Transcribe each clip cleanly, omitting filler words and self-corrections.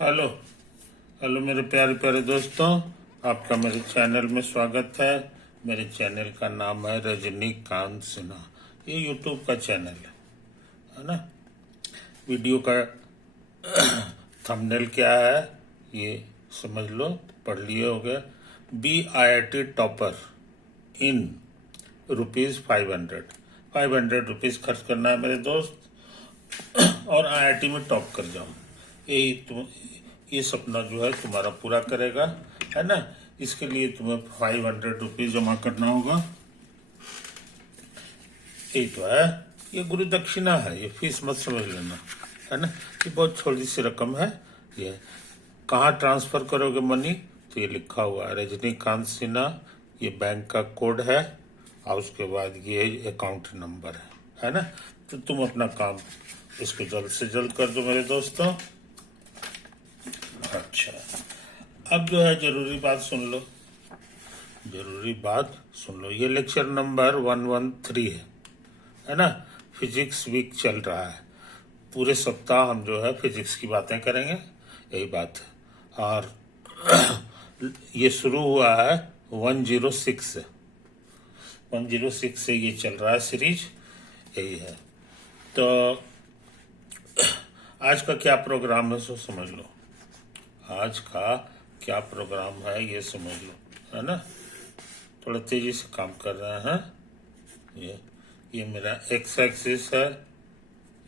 Hello hello मेरे प्यारे प्यारे दोस्तों, आपका मेरे चैनल में स्वागत है। मेरे चैनल का नाम है रजनीकांत सिन्हा। ये यूट्यूब का चैनल है ना। वीडियो का थंबनेल क्या है ये समझ लो, पढ़ लिए हो गया। BIT टॉपर इन ₹500 ₹500 खर्च करना है मेरे दोस्त, और IIT में टॉप कर जाऊं। यही तुम ये सपना जो है तुम्हारा पूरा करेगा, है ना। इसके लिए तुम्हें ₹500 जमा करना होगा। यही तो है, ये गुरु दक्षिणा है, ये फीस मत समझ लेना, है ना। ये बहुत छोटी सी रकम है। ये कहाँ ट्रांसफर करोगे मनी, तो ये लिखा हुआ है रजनीकांत सिन्हा, ये बैंक का कोड है, और उसके बाद ये अकाउंट नंबर है ना। तो तुम अपना काम इसको जल्द से जल्द कर दो मेरे दोस्तों। अच्छा, अब जो है जरूरी बात सुन लो, जरूरी बात सुन लो। ये लेक्चर नंबर 113 है ना। फिजिक्स वीक चल रहा है, पूरे सप्ताह हम जो है फिजिक्स की बातें करेंगे, यही बात है। और ये शुरू हुआ है 106 से, 106 से ये चल रहा है सीरीज, यही है। तो आज का क्या प्रोग्राम है सो समझ लो, आज का क्या प्रोग्राम है ये समझ लो, है ना। थोड़ा तेजी से काम कर रहे हैं। ये मेरा एक्स एक्सिस है,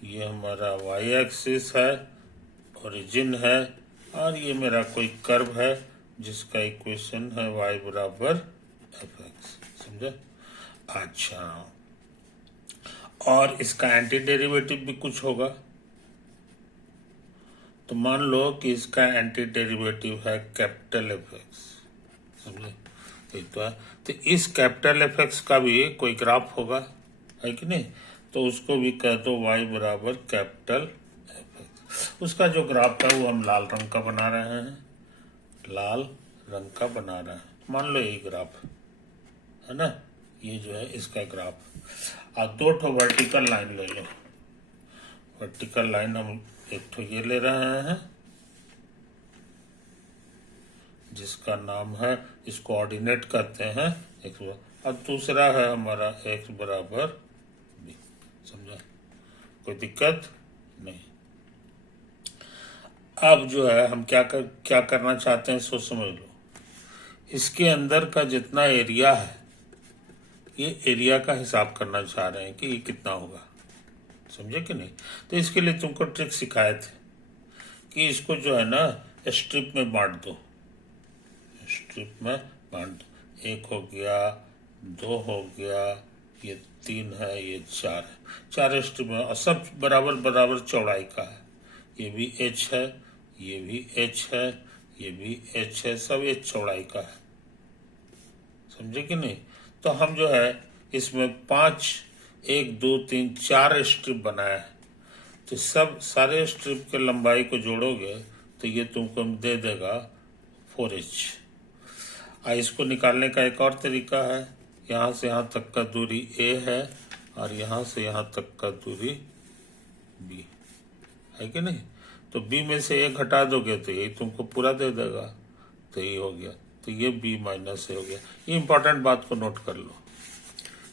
ये हमारा वाई एक्सिस है, ओरिजिन है, और ये मेरा कोई कर्व है जिसका इक्वेशन है y बराबर fx, समझे। अच्छा, और इसका एंटी डेरिवेटिव भी कुछ होगा। तो मान लो कि इसका एंटी डेरिवेटिव है कैपिटल एफएक्स, समझे। यही तो है। तो इस कैपिटल एफएक्स का भी कोई ग्राफ होगा, है कि नहीं। तो उसको भी कह दो y बराबर कैपिटल एफएक्स। उसका जो ग्राफ है वो हम लाल रंग का बना रहे हैं, लाल रंग का बना रहे हैं। मान लो यही ग्राफ है ना, ये जो है इसका ग्राफ। और दो ठो वर्टिकल लाइन ले लो। वर्टिकल लाइन हम एक ठो ये ले रहे हैं जिसका नाम है, इसको ऑर्डिनेट करते हैं x, और दूसरा है हमारा x बराबर b, समझा। कोई दिक्कत नहीं। अब जो है हम क्या करना चाहते हैं सो समझ लो। इसके अंदर का जितना एरिया है, ये एरिया का हिसाब करना चाह रहे हैं कि ये कितना होगा, समझे कि नहीं। तो इसके लिए तुमको ट्रिक सिखाए थे कि इसको जो है ना स्ट्रिप में बांट दो, स्ट्रिप में बांट दो। एक हो गया, दो हो गया, ये 3 है, ये 4 है। 4 स्ट्रिप में, और सब बराबर बराबर चौड़ाई का है। ये भी h है, ये भी h है, ये भी h है, सब h चौड़ाई का है, समझे कि नहीं। तो हम जो है इसमें 5, 1 2 3 4 स्ट्रिप बनाया है। तो सब सारे स्ट्रिप के लंबाई को जोड़ोगे तो ये तुमको दे देगा 4h। इसको निकालने का एक और तरीका है, यहाँ से यहाँ तक का दूरी a है, और यहाँ से यहाँ तक का दूरी b है कि नहीं। तो b में से a घटा दोगे तो यही तुमको पूरा दे देगा, तो ये हो गया। तो ये b माइनस a हो गया। ये इंपॉर्टेंट बात को नोट कर लो,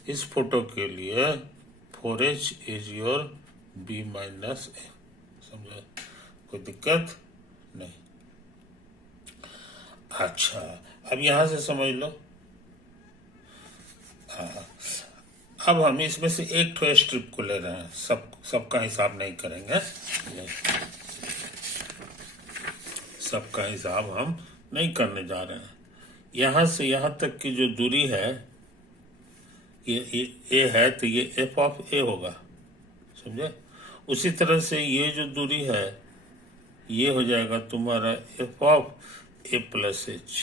इस फोटो के लिए 4h is your b minus a, समझे। कोई दिक्कत नहीं। अच्छा, अब यहां से समझ लो। अब हम इसमें से एक ठो स्ट्रिप को ले रहे हैं, सबका हिसाब नहीं करेंगे, सबका हिसाब हम नहीं करने जा रहे हैं। यहां से यहां तक की जो दूरी है ये a है, तो ये f ऑफ a होगा, समझे। उसी तरह से ये जो दूरी है ये हो जाएगा तुम्हारा f of a plus h,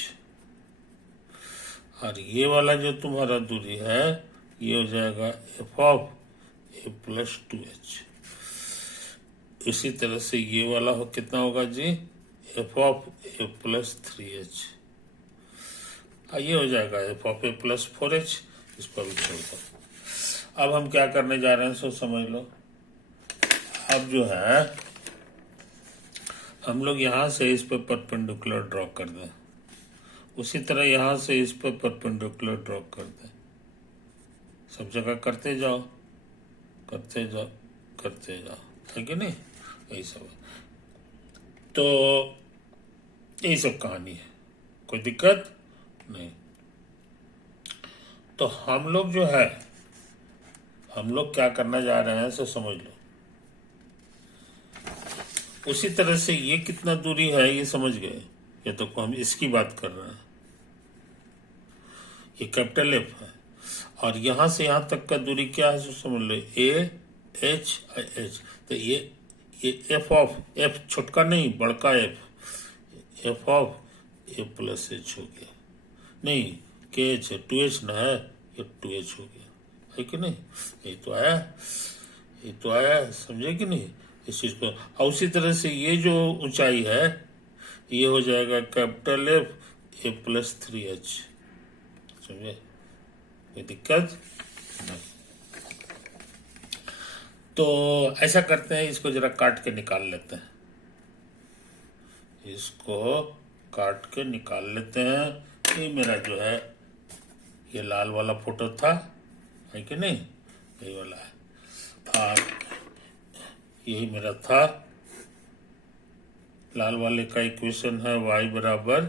और ये वाला जो तुम्हारा दूरी है ये हो जाएगा f of a plus 2h। इसी तरह से ये वाला हो कितना होगा जी, f of a plus 3h, ये हो जाएगा f of a plus 4h। इसको भी छोड़ दो। अब हम क्या करने जा रहे हैं सो समझ लो। अब जो है हम लोग यहाँ से इस पर परपेंडिकुलर ड्रॉ कर दें, उसी तरह यहाँ से इस पर परपेंडिकुलर ड्रॉ कर दें। सब जगह करते जाओ करते जाओ करते जाओ, है कि नहीं? यही सब है। तो यही सब कहानी है, कोई दिक्कत नहीं। तो हम लोग जो है, हम लोग क्या करना जा रहे हैं सो समझ लो। उसी तरह से ये कितना दूरी है ये समझ गए, ये तो हम इसकी बात कर रहे हैं, ये कैपिटल एफ है। और यहां से यहां तक का दूरी क्या है सो समझ लो, ए एच एच। तो ये एफ ऑफ एफ, छोटका नहीं बड़का F, F of A plus H हो गया, नहीं के एच है, 2h ना है, ये 2h हो गया, है कि नहीं? यही तो आया, ये तो आया, समझे कि नहीं इस चीज को? और उसी तरह से ये जो ऊंचाई है ये हो जाएगा capital F A plus 3h, समझे? कोई दिक्कत नहीं। तो ऐसा करते हैं, इसको जरा काट के निकाल लेते हैं, इसको काट के निकाल लेते हैं। ये मेरा जो है ये लाल वाला फोटो था, है कि नहीं? यही वाला है, और यही मेरा था, लाल वाले का इक्वेशन है y बराबर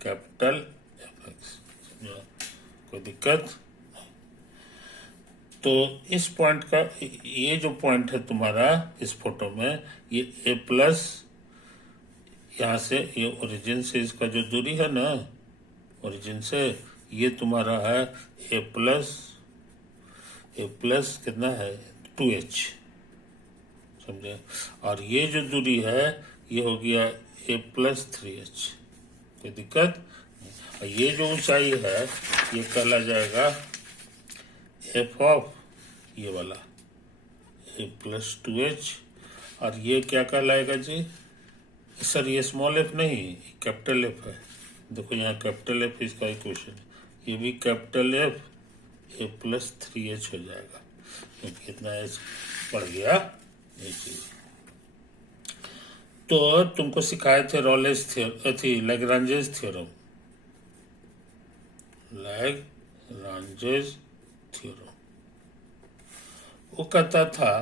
कैपिटल एफ एक्स, कोई दिक्कत? तो इस पॉइंट का, ये जो पॉइंट है तुम्हारा इस फोटो में, ये ए प्लस, यहाँ से ये ओरिजिन से इसका जो दूरी है ना, ओरिजिन से ये तुम्हारा है ए प्लस कितना है 2h, समझे? और ये जो दूरी है ये हो गया ए प्लस 3h, कोई दिक्कत? और ये जो ऊंचाई है ये कहला जाएगा एफ ऑफ ये वाला ए प्लस 2h, और ये क्या कहलाएगा जी? सर ये स्मॉल एफ नहीं, कैपिटल एफ है, देखो यहाँ कैपिटल एफ इसका इक्वेशन, ये भी capital F A plus 3h हो जाएगा, क्योंकि इतना एच पड़ गया ये चीज। तो तुमको सिखाए थे रॉलेस थी लैग्रांजेस थ्योरम, लैग्रांजेस थ्योरम। वो कहता था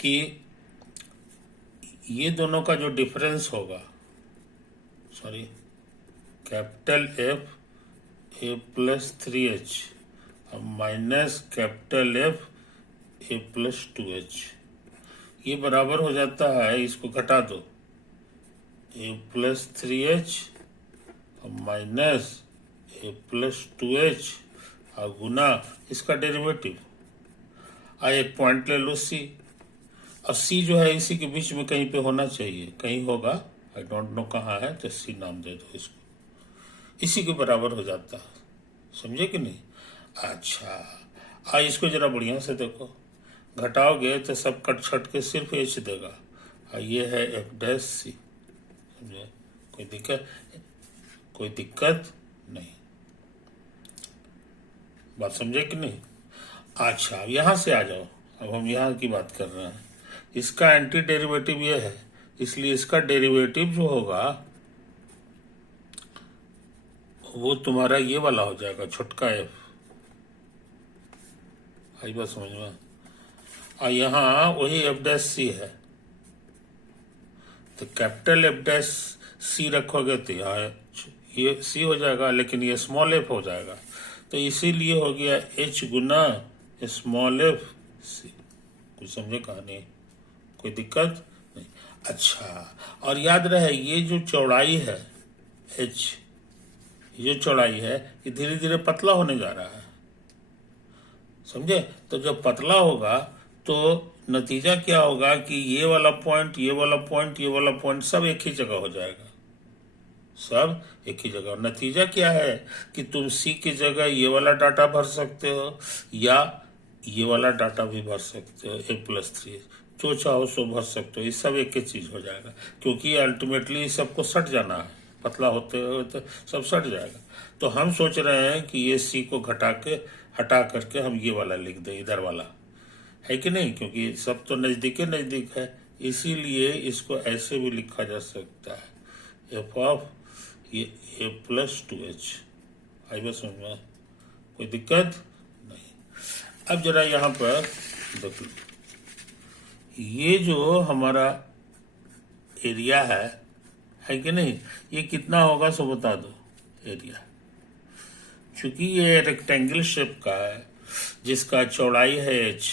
कि ये दोनों का जो डिफरेंस होगा, sorry capital F A plus 3h minus capital F A plus 2h, ये बराबर हो जाता है, इसको घटा दो, ए प्लस 3h माइनस ए प्लस 2h और गुना इसका डेरिवेटिव। एक पॉइंट ले लो सी, और सी जो है इसी के बीच में कहीं पे होना चाहिए, कहीं होगा, आई डोंट नो कहाँ है, तो सी नाम दे दो इसको, इसी के बराबर हो जाता है, समझे कि नहीं? अच्छा, इसको जरा बढ़िया से देखो, घटाओगे तो सब कट छट के सिर्फ एच देगा, और ये है एफ डैश सी, समझे? कोई दिक्कत नहीं, बात समझे कि नहीं? अच्छा, अब यहां से आ जाओ, अब हम यहाँ की बात कर रहे हैं, इसका एंटी डेरिवेटिव ये है, इसलिए इसका डेरिवेटिव जो होगा वो तुम्हारा ये वाला हो जाएगा, छोटका एफ, आई बात समझ में? और यहाँ वही एफ डैश सी है, तो कैपिटल एफ डैश सी रखोगे तो यहाँ ये सी हो जाएगा, लेकिन ये स्मॉल एफ हो जाएगा, तो इसीलिए हो गया एच गुना स्मॉल एफ सी। कुछ समझे कहानी? कोई दिक्कत नहीं? अच्छा, और याद रहे ये जो चौड़ाई है एच, ये जो चौड़ाई है ये धीरे धीरे पतला होने जा रहा है, समझे? तो जब पतला होगा तो नतीजा क्या होगा कि ये वाला पॉइंट, ये वाला पॉइंट, ये वाला पॉइंट सब एक ही जगह हो जाएगा, सब एक ही जगह। नतीजा क्या है कि तुम सी की जगह ये वाला डाटा भर सकते हो या ये वाला डाटा भी भर सकते हो, ए प्लस 3, जो चाहो सो भर सकते हो, ये सब एक ही चीज हो जाएगा, क्योंकि अल्टीमेटली सबको सट जाना है, पतला होते होते सब सट जाएगा। तो हम सोच रहे हैं कि ये सी को हटा करके हम ये वाला लिख दें, इधर वाला, है कि नहीं? क्योंकि सब तो नजदीक नजदीक है, इसीलिए इसको ऐसे भी लिखा जा सकता है एफ ऑफ ये ए प्लस 2h। आई बस समझ में, कोई दिक्कत नहीं। अब जरा यहाँ पर देख लो, ये जो हमारा एरिया है कि नहीं, ये कितना होगा सो बता दो एरिया। चूंकि ये रेक्टेंगल शेप का है जिसका चौड़ाई है h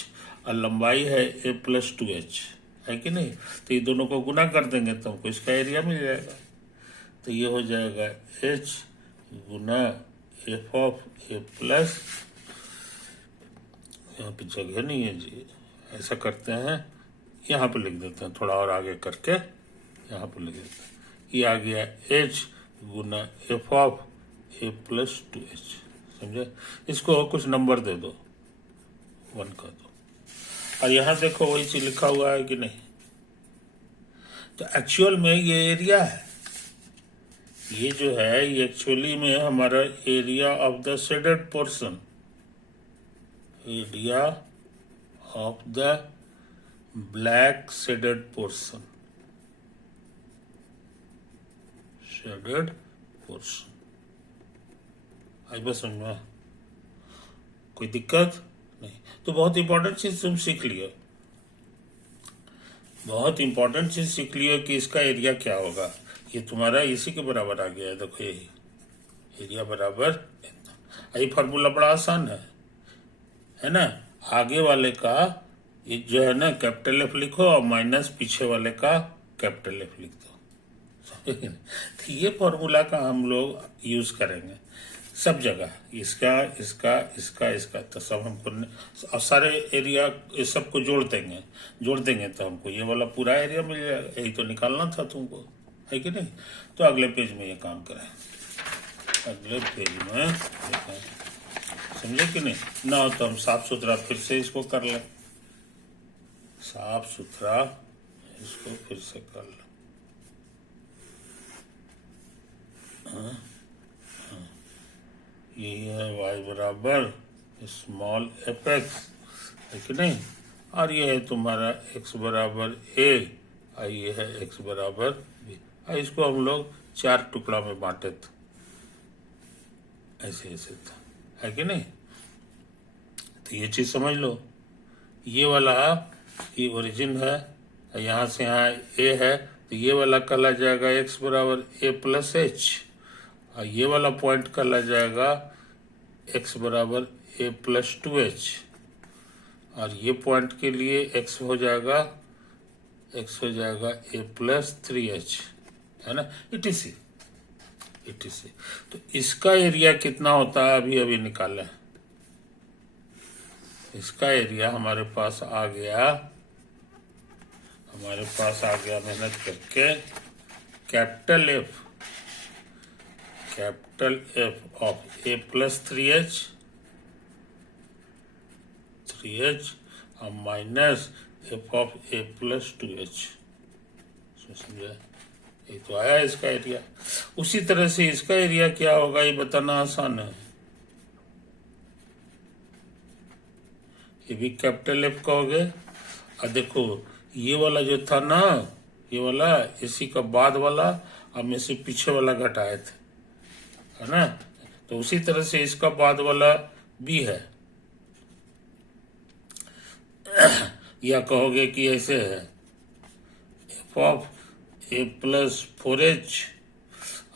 और लंबाई है a प्लस 2h, है कि नहीं, तो ये दोनों को गुना कर देंगे तो हमको इसका एरिया मिल जाएगा। तो ये हो जाएगा h Guna F of A plus, यहाँ पे जगह नहीं है जी, ऐसा करते हैं यहाँ पे लिख देते हैं, थोड़ा और आगे करके यहाँ पे लिख देते हैं। ये आ गया h Guna F of A plus 2h, समझे। इसको कुछ नंबर दे दो, 1 कर दो, और यहाँ देखो वही चीज लिखा हुआ है कि नहीं। तो एक्चुअल में ये एरिया है, ये जो है ये एक्चुअली में हमारा area of the shaded portion, area of the black shaded portion, shaded portion. आई बस समझ में, कोई दिक्कत नहीं। तो बहुत इंपॉर्टेंट चीज तुम सीख लियो, बहुत इंपॉर्टेंट चीज सीख लियो कि इसका एरिया क्या होगा। ये तुम्हारा इसी के बराबर आ गया है, देखो यही एरिया बराबर इतना। ये फार्मूला बड़ा आसान है ना। आगे वाले का ये जो है ना कैपिटल एफ लिखो और माइनस पीछे वाले का कैपिटल एफ लिख दो। तो ये फॉर्मूला का हम लोग यूज करेंगे सब जगह, इसका इसका इसका इसका, तो सब हमको सारे एरिया इस सबको जोड़ देंगे तो हमको ये वाला पूरा एरिया मिल जाएगा। यही तो निकालना था तुमको, है कि नहीं। तो अगले पेज में ये काम करें, अगले पेज में देखें, समझे कि नहीं। ना हो तो हम साफ सुथरा फिर से इसको कर लें, साफ सुथरा इसको फिर से कर लें। ये है y बराबर स्मॉल एफ एक्स, है कि नहीं, और ये है तुम्हारा x बराबर a और ये है x बराबर b। और इसको हम लोग 4 टुकड़ा में बांटे थे, ऐसे ऐसे था, है कि नहीं। तो ये चीज समझ लो, ये वाला ये ओरिजिन है, यहाँ से यहाँ a है, तो ये वाला कहला जाएगा x बराबर a प्लस h, और ये वाला पॉइंट कहला जाएगा x बराबर a प्लस 2h, और ये पॉइंट के लिए x हो जाएगा a प्लस 3h, है ना, इटीसी। तो इसका एरिया कितना होता है अभी अभी निकालें। इसका एरिया हमारे पास आ गया मेहनत करके capital F of A plus 3h और minus f of A plus 2h, समझे। ये तो आया इसका एरिया। उसी तरह से इसका एरिया क्या होगा ये बताना आसान है। ये भी कैपिटल एफ कहोगे, और देखो ये वाला जो था ना, ये वाला इसी का बाद वाला अब में से पीछे वाला घटाए थे, है ना। तो उसी तरह से इसका बाद वाला भी है, या कहोगे कि ऐसे है f of A plus 4h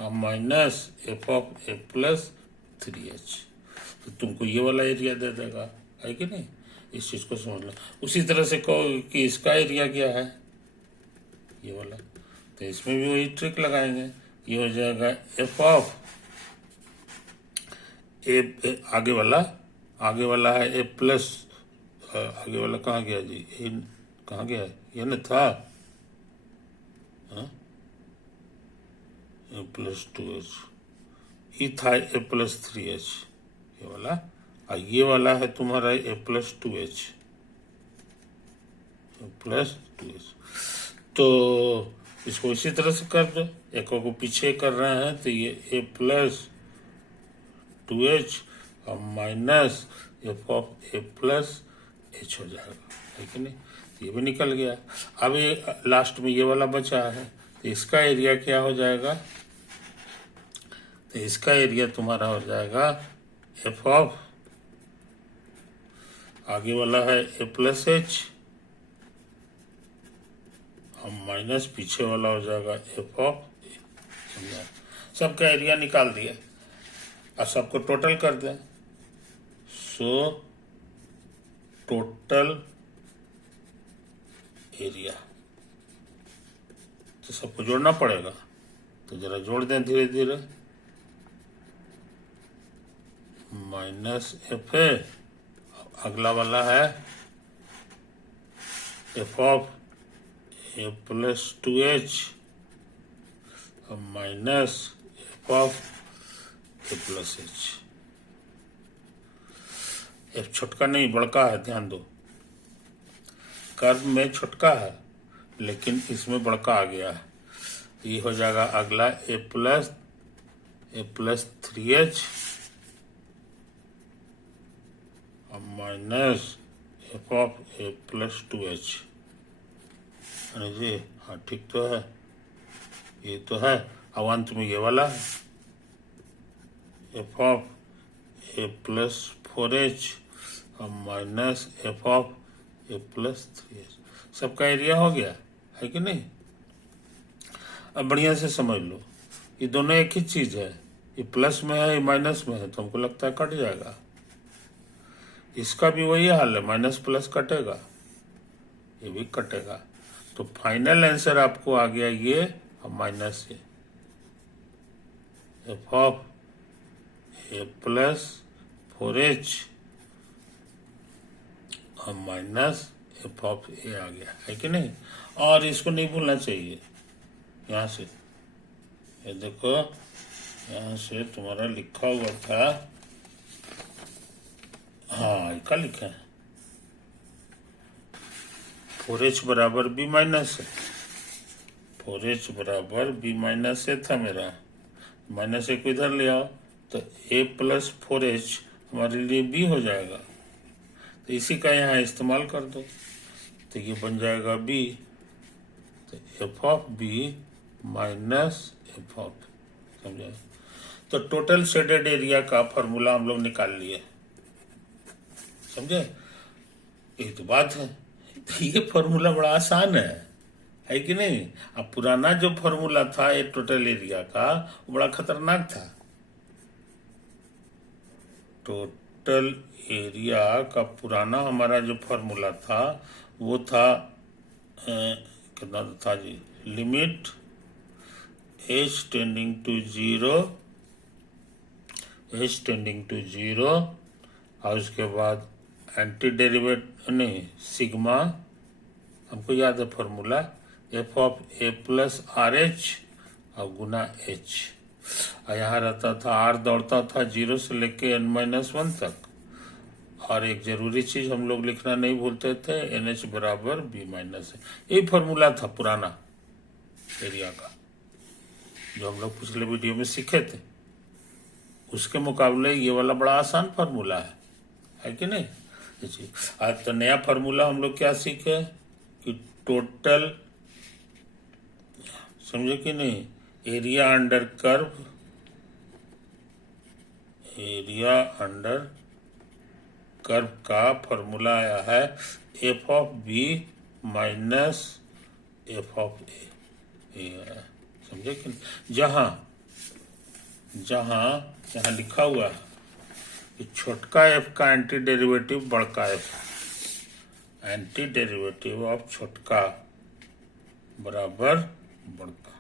और minus f of A plus 3h, तो तुमको ये वाला एरिया दे देगा, है कि नहीं। इस चीज को समझ लो। उसी तरह से कहो कि इसका एरिया क्या है, ये वाला, तो इसमें भी वही ट्रिक लगाएंगे। ये हो जाएगा एफ ऑफ ए, आगे वाला है ए प्लस, आगे वाला कहाँ गया जी, कहाँ गया, ये न था ए प्लस 2h, ये था ए प्लस 3h, ये वाला, और ये वाला है तुम्हारा ए प्लस 2h, तो इसको इसी तरह से कर दो। एक को पीछे कर रहे हैं तो ये ए प्लस 2h और minus f of A plus h हो जाएगा, है कि नहीं। ये भी निकल गया। अब ये लास्ट में ये वाला बचा है, तो इसका एरिया क्या हो जाएगा? तो इसका एरिया तुम्हारा हो जाएगा एफ ऑफ, आगे वाला है ए प्लस एच और माइनस पीछे वाला हो जाएगा एफ ऑफ ए। समझा? सबका एरिया निकाल दिया और सबको टोटल कर दें। सो टोटल एरिया, तो सबको जोड़ना पड़ेगा, तो जरा जोड़ दें धीरे धीरे। माइनस एफ है, अगला वाला है f of A plus 2h और minus f of A plus H. F छोटका नहीं बड़का है, ध्यान दो। कर्व में छोटका है लेकिन इसमें बड़का आ गया है। ये हो जाएगा अगला ए प्लस 3h और minus f of A plus 2h। जी हाँ, ठीक तो है, ये तो है। अब अंत में ये वाला है f of A plus 4h और minus f of A plus 3h। सबका एरिया हो गया है कि नहीं? अब बढ़िया से समझ लो, ये दोनों एक ही चीज है। ये प्लस में है, ये माइनस में है, तो हमको लगता है कट जाएगा। इसका भी वही हाल है, माइनस प्लस कटेगा, ये भी कटेगा। तो फाइनल आंसर आपको आ गया ये और माइनस ये F of A plus 4h और माइनस एफ ऑफ ए आ गया है कि नहीं? और इसको नहीं भूलना चाहिए। यहाँ से ये देखो, यहाँ से तुम्हारा लिखा हुआ था, हाँ क्या लिखा है? 4h बराबर बी माइनस है, 4h बराबर बी माइनस से था मेरा, माइनस एक इधर ले आओ तो a प्लस 4h हमारे लिए b हो जाएगा। तो इसी का यहाँ इस्तेमाल कर दो, तो ये बन जाएगा b, तो f of b minus f of. समझे? तो टोटल शेडेड एरिया का फॉर्मूला हम लोग निकाल लिए। समझे? यही तो बात है। तो ये फॉर्मूला बड़ा आसान है कि नहीं? अब पुराना जो फॉर्मूला था ये टोटल एरिया का, वो बड़ा खतरनाक था। टोटल एरिया का पुराना हमारा जो फॉर्मूला था वो था कितना था जी? Limit h tending to zero और उसके बाद एंटी डेरिवेट नहीं सिग्मा, हमको याद है formula, F of A plus R H और गुना एच। और यहाँ रहता था आर दौड़ता था 0 से लेके n-1 तक। और एक जरूरी चीज हम लोग लिखना नहीं भूलते थे, NH बराबर बी माइनस है। यही फॉर्मूला था पुराना एरिया का जो हम लोग पिछले वीडियो में सीखे थे। उसके मुकाबले ये वाला बड़ा आसान फार्मूला है कि नहीं? आज तो नया फार्मूला हम लोग क्या सीखे कि टोटल, समझे कि नहीं, area under curve, area under curve का फॉर्मूला आया है f of b minus f of a. समझे कि नहीं? जहां लिखा हुआ है कि छोटका एफ का एंटी डेरिवेटिव बड़का एफ, एंटी डेरिवेटिव ऑफ छोटका बराबर बड़का,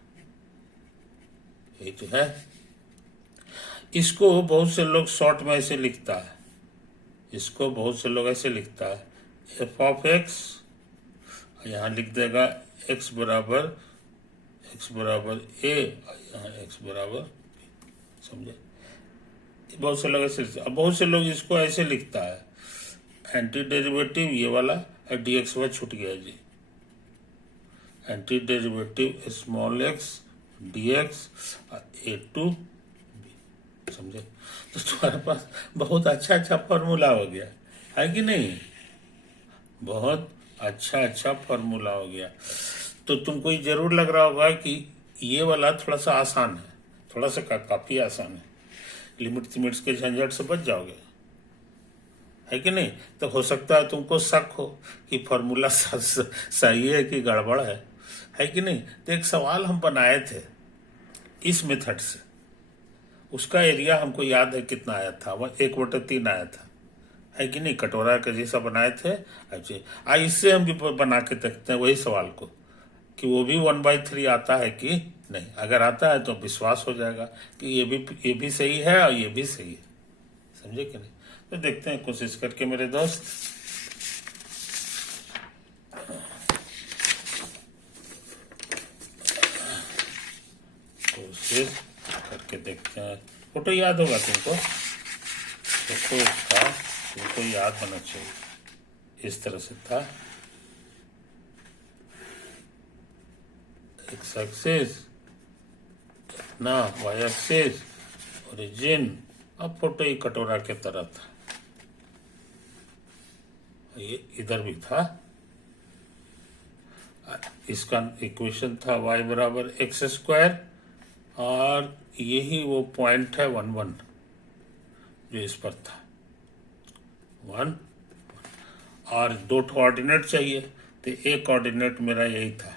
यही तो है। इसको बहुत से लोग शॉर्ट में ऐसे लिखता है, इसको बहुत से लोग ऐसे लिखता है एफ ऑफ एक्स, यहाँ लिख देगा एक्स बराबर ए, यहाँ एक्स बराबर, समझे? बहुत से लोग ऐसे, अब बहुत से लोग इसको ऐसे लिखता है एंटी डेरिवेटिव ये वाला डी एक्स वाई छूट गया जी, anti derivative small x d x a to b. समझे? तो तुम्हारे पास बहुत अच्छा फॉर्मूला हो गया है कि नहीं? बहुत अच्छा अच्छा फॉर्मूला हो गया। तो तुमको ये जरूर लग रहा होगा कि ये वाला थोड़ा सा आसान है, थोड़ा सा काफी आसान है, लिमिट लिमिट्स के झंझट से बच जाओगे, है कि नहीं? तो हो सकता है तुमको शक हो कि फॉर्मूला सही है कि गड़बड़ है कि नहीं? तो एक सवाल हम बनाए थे इस मेथड से, उसका एरिया हमको याद है कितना आया था, वह 1/3 आया था, है कि नहीं? कटोरा के जैसा बनाए थे। अच्छा, इससे हम भी बना के देखते हैं वही सवाल को कि वो भी 1/3 आता है कि नहीं। अगर आता है तो विश्वास हो जाएगा कि ये भी सही है और ये भी सही है, समझे कि नहीं? तो देखते हैं कोशिश करके मेरे दोस्त। कोशिश करके देखते हैं। फोटो याद होगा तुमको, फोटो इसका तुमको याद होना चाहिए। इस तरह से था, एक्स एक्सिस ना, वाई एक्सिस ओरिजिन, अब फोटो ही कटोरा के तरह था, ये इधर भी था। इसका इक्वेशन था y बराबर x², और यही वो पॉइंट है 1 1 जो इस पर था 1, और 2 कोऑर्डिनेट चाहिए, तो एक कोऑर्डिनेट मेरा यही था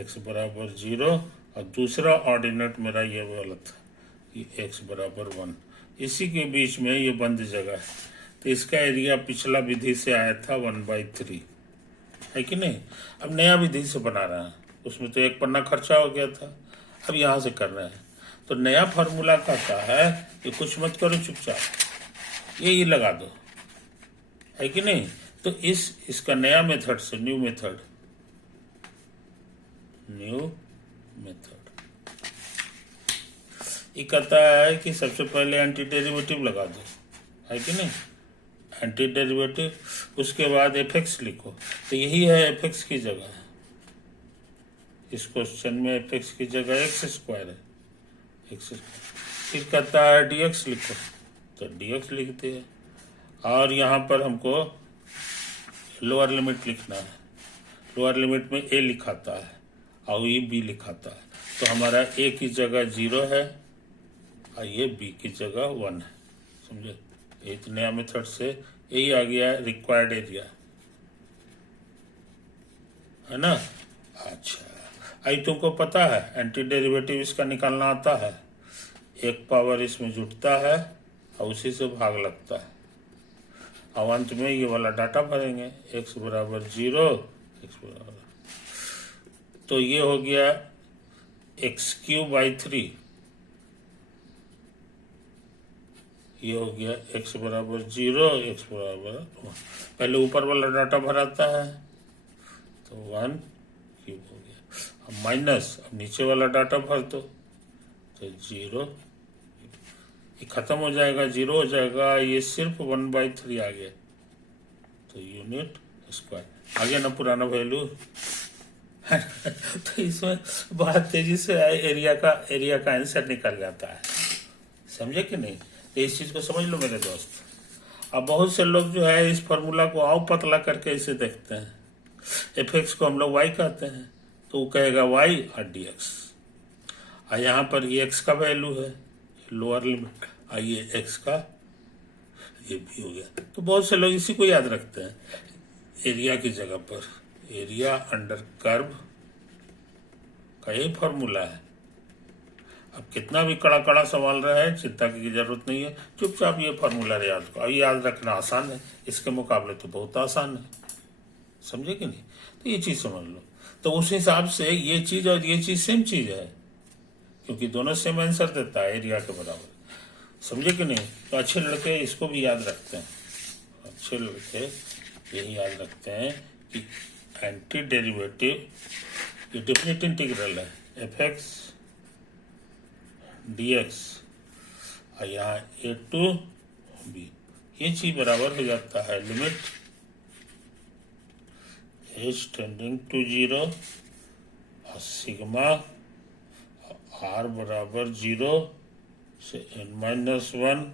x बराबर 0, और दूसरा ऑर्डिनेट मेरा ये वाला था, ये x बराबर 1। इसी के बीच में ये बंद जगह है, तो इसका एरिया पिछला विधि से आया था 1/3, है कि नहीं? अब नया विधि से बना रहे हैं, उसमें तो एक पन्ना खर्चा हो गया था, अब यहाँ से कर रहे हैं। तो नया फार्मूला कहता है कि कुछ मत करो, चुपचाप यही लगा दो, है कि नहीं? तो इसका नया मेथड से, न्यू मेथड ये कहता है कि सबसे पहले एंटी डेरिवेटिव लगा दो, है कि नहीं? एंटी डेरिवेटिव, उसके बाद एफ लिखो, तो यही है एफ की जगह, इस क्वेश्चन में एफ की जगह x² है, फिर कहता है dx लिखो, तो dx लिखते हैं, और यहाँ पर हमको लोअर लिमिट लिखना है, लोअर लिमिट में a लिखाता है और ये b लिखाता है, तो हमारा a की जगह 0 है और ये b की जगह 1 है, समझे? एक नया मेथड से यही आ गया रिक्वायर्ड एरिया, है ना? अच्छा, आई तुमको पता है एंटी डेरिवेटिव इसका निकालना आता है, एक पावर इसमें जुटता है और उसी से भाग लगता है, और अंत में ये वाला डाटा भरेंगे, x बराबर 0, x बराबर, तो ये हो गया x³/3, ये हो गया x बराबर 0, x बराबर 1। पहले ऊपर वाला डाटा भराता है तो 1³ हो गया, अब माइनस, अब नीचे वाला डाटा भर दो तो 0, ये खत्म हो जाएगा, 0 हो जाएगा, ये सिर्फ 1/3 आ गया, तो यूनिट स्क्वायर आ गया ना पुराना वैल्यू। तो इसमें बहुत तेजी से एरिया का आंसर निकल जाता है, समझे कि नहीं? तो इस चीज को समझ लो मेरे दोस्त। अब बहुत से लोग जो है इस फॉर्मूला को आओ पतला करके इसे देखते हैं, एफ को हम लोग y कहते हैं, तो वो कहेगा y और dx, और यहाँ पर ये x का वैल्यू है, लोअर लिमिट, और ये x का, ये भी हो गया। तो बहुत से लोग इसी को याद रखते हैं एरिया की जगह पर, एरिया अंडर कर्व का यही फॉर्मूला है। अब कितना भी कड़ा कड़ा सवाल रहा है, चिंता की जरूरत नहीं है, चुपचाप ये फॉर्मूला याद करो, अब याद रखना आसान है, इसके मुकाबले तो बहुत आसान है, समझे कि नहीं? तो ये चीज समझ लो, तो उस हिसाब से ये चीज और ये चीज सेम चीज है, क्योंकि दोनों सेम आंसर देता है एरिया के बराबर, समझे कि नहीं? तो अच्छे लड़के इसको भी याद रखते हैं, अच्छे लड़के यही याद रखते हैं कि एंटी डेरिवेटिव ये डेफिनेट इंटीग्रल है, एफ dx, और यहाँ a to b, ये चीज बराबर हो जाता है लिमिट h टेंडिंग टू 0 और सिग्मा r बराबर 0 से n-1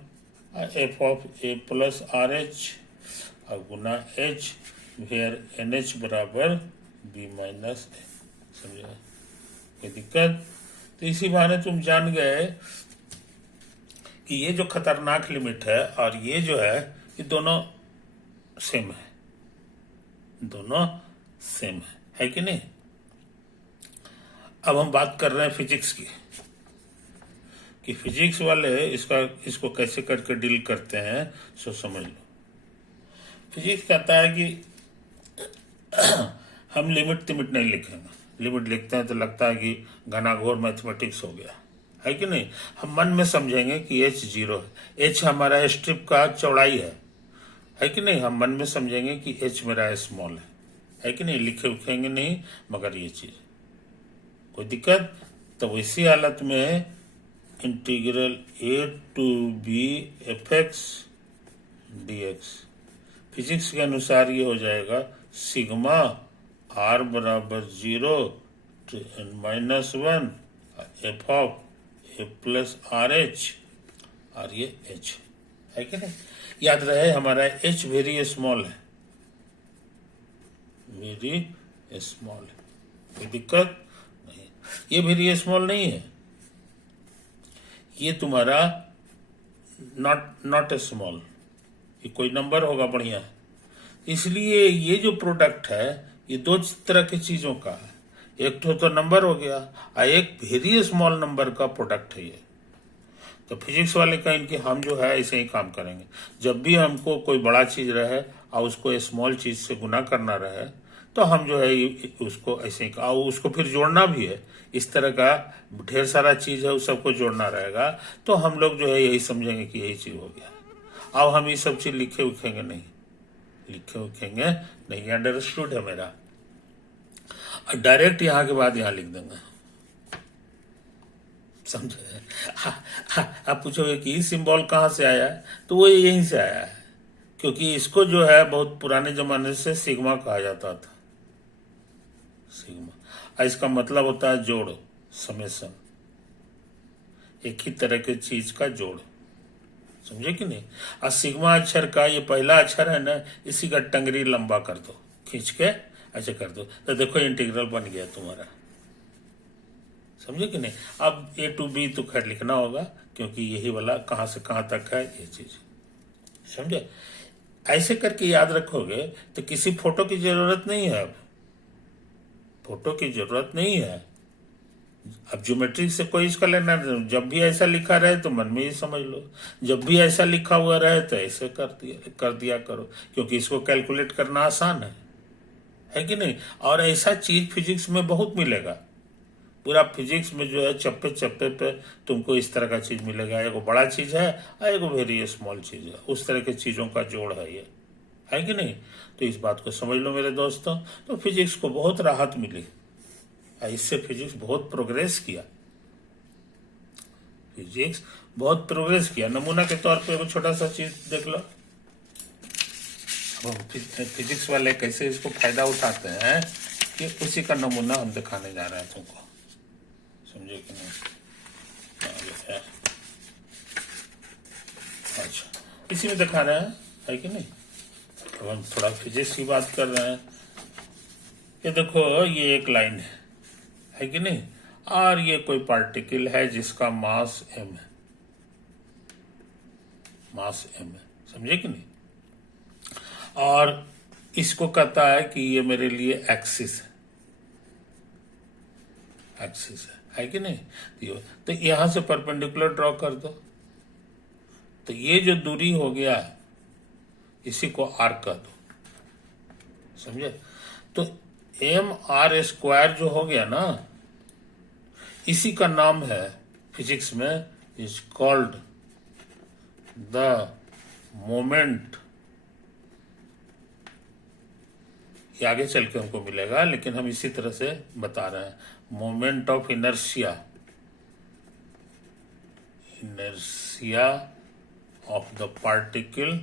f of a plus R H और गुना h वेयर NH बराबर B माइनस ए। समझा? कोई दिक्कत? तो इसी बहाने तुम जान गए कि ये जो खतरनाक लिमिट है और ये जो ये दोनों सेम है, दोनों सेम है कि नहीं? अब हम बात कर रहे हैं फिजिक्स की, कि फिजिक्स वाले इसको कैसे करके डील करते हैं, सो समझ लो। फिजिक्स कहता है कि हम लिमिट तिमिट नहीं लिखेंगे। लिमिट लिखते हैं तो लगता है कि घनाघोर मैथमेटिक्स हो गया, है कि नहीं? हम मन में समझेंगे कि H 0 है। H हमारा स्ट्रिप का चौड़ाई है कि नहीं? हम मन में समझेंगे कि H मेरा स्मॉल है कि नहीं? लिखे उखेंगे नहीं, मगर ये चीज कोई दिक्कत? तो इसी हालत में integral A to B fx dx physics के अनुसार ये हो जाएगा सिग्मा r बराबर 0 to n-1 f of a plus R H, और ये h है कि नहीं? याद रहे हमारा h वेरी स्मॉल है, वेरी स्मॉल है। कोई दिक्कत नहीं? ये वेरी स्मॉल नहीं है, ये तुम्हारा नॉट स्मॉल, ये कोई नंबर होगा बढ़िया। इसलिए ये जो प्रोडक्ट है ये दो तरह की चीजों का है, एक तो नंबर हो गया और एक वेरी स्मॉल नंबर का प्रोडक्ट है ये। तो फिजिक्स वाले कहें कि हम जो है ऐसे ही काम करेंगे, जब भी हमको कोई बड़ा चीज रहे और उसको स्मॉल चीज से गुना करना रहे तो हम जो है उसको ऐसे ही, और उसको फिर जोड़ना भी है। इस तरह का ढेर सारा चीज है, उस सबको जोड़ना रहेगा, तो हम लोग जो है यही समझेंगे कि यही चीज हो गया। अब हम ये सब चीज लिखे उखेंगे नहीं, लिखे उखेंगे नहीं। अंडरस्टूड है मेरा? डायरेक्ट यहाँ के बाद यहाँ लिख देंगे, समझे? आप पूछोगे कि सिंबल कहाँ से आया है, तो वो यहीं से आया है, क्योंकि इसको जो है बहुत पुराने जमाने से सिग्मा कहा जाता था। सिग्मा, इसका मतलब होता है जोड़, समेसन, एक ही तरह के चीज का जोड़। समझे कि नहीं? और सिग्मा अक्षर का ये पहला अक्षर है ना, इसी का टंगरी लंबा कर दो, खींच के ऐसे कर दो, तो देखो इंटीग्रल बन गया तुम्हारा। समझे कि नहीं? अब A to B तो खैर लिखना होगा, क्योंकि यही वाला कहाँ से कहाँ तक है ये चीज। समझे? ऐसे करके याद रखोगे तो किसी फोटो की जरूरत नहीं है। अब फोटो की जरूरत नहीं है। अब ज्योमेट्रिक से कोई इसका लेना, जब भी ऐसा लिखा रहे तो मन में ही समझ लो, जब भी ऐसा लिखा हुआ रहे तो ऐसे कर दिया करो, क्योंकि इसको कैलकुलेट करना आसान है कि नहीं? और ऐसा चीज फिजिक्स में बहुत मिलेगा। पूरा फिजिक्स में जो है चप्पे चप्पे पे तुमको इस तरह का चीज मिलेगा। एक बड़ा चीज है और एक वेरी स्मॉल चीज है, उस तरह के चीजों का जोड़ है ये, है कि नहीं? तो इस बात को समझ लो मेरे दोस्तों। तो फिजिक्स को बहुत राहत मिली, इससे फिजिक्स बहुत प्रोग्रेस किया, फिजिक्स बहुत प्रोग्रेस किया। नमूना के तौर पे एक छोटा सा चीज देख लो, फिजिक्स वाले कैसे इसको फायदा उठाते हैं, कि उसी का नमूना हम दिखाने जा रहे हैं तुमको। समझे कि नहीं? अच्छा, इसी में दिखा रहे हैं, है कि नहीं? तो हम थोड़ा फिजिक्स की बात कर रहे हैं। ये देखो, ये एक लाइन है कि नहीं? और ये कोई पार्टिकल है जिसका मास m है, मास m है। समझे कि नहीं? और इसको कहता है कि ये मेरे लिए एक्सिस है, एक्सिस है कि नहीं? तो यहां से परपेंडिकुलर ड्रॉ कर दो, तो ये जो दूरी हो गया इसी को r कह दो। समझे? तो mr² जो हो गया ना, इसी का नाम है फिजिक्स में, इज कॉल्ड द मोमेंट। ये आगे चल के हमको मिलेगा, लेकिन हम इसी तरह से बता रहे हैं, moment of inertia, inertia of the particle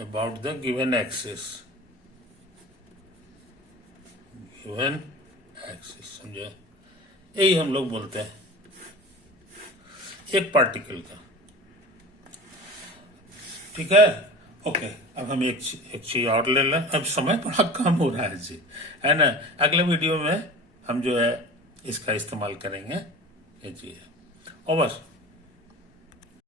about the given axis, समझे? यही हम लोग बोलते हैं। एक पार्टिकल का। ठीक है, ओके। अब हम एक चीज और ले लें, अब समय बड़ा कम हो रहा है जी, है ना। अगले वीडियो में हम जो है इसका इस्तेमाल करेंगे, ये जी है। और बस।